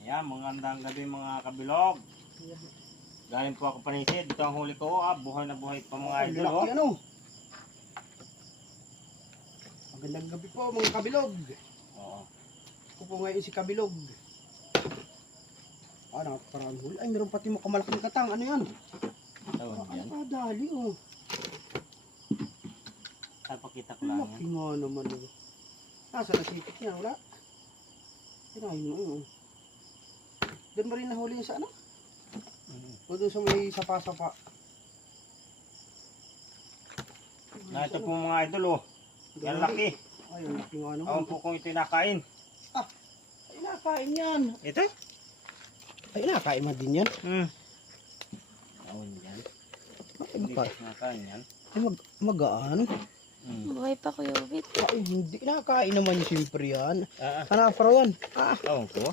Ayan, magandang gabi mga kabilog. Galing po ako panisid. Ito ang huli ko. Buhay na buhay pa mga idol. Laki ano. Magandang gabi po mga kabilog. Oo. Ako po ngayon si Kabilog. Nakaparaan huli. Ay, meron pati mo kamalaking katang. Ano yan? Yan. Dali oh. Papakita ko lang. Laki nga naman oh. Nasa nasipit niya, wala? Kinain mo yun. Doon ba rin nahuli yung sa ano? O doon sa may sapa-sapa? Na ito po mga idol. Yan laki. Ay, ang laki nga naman. Awan po kung ito'y nakain. Ay, nakain yan. Ito? Ay, nakain man din yan. Awan yan. Ay, Hindi baka. ko nakain yan. Ay, magaan. Buhay pa Kuya Ubit. Ay, hindi. Nakain naman siyempre yan. Ah, Ano, pro yan? awan ko.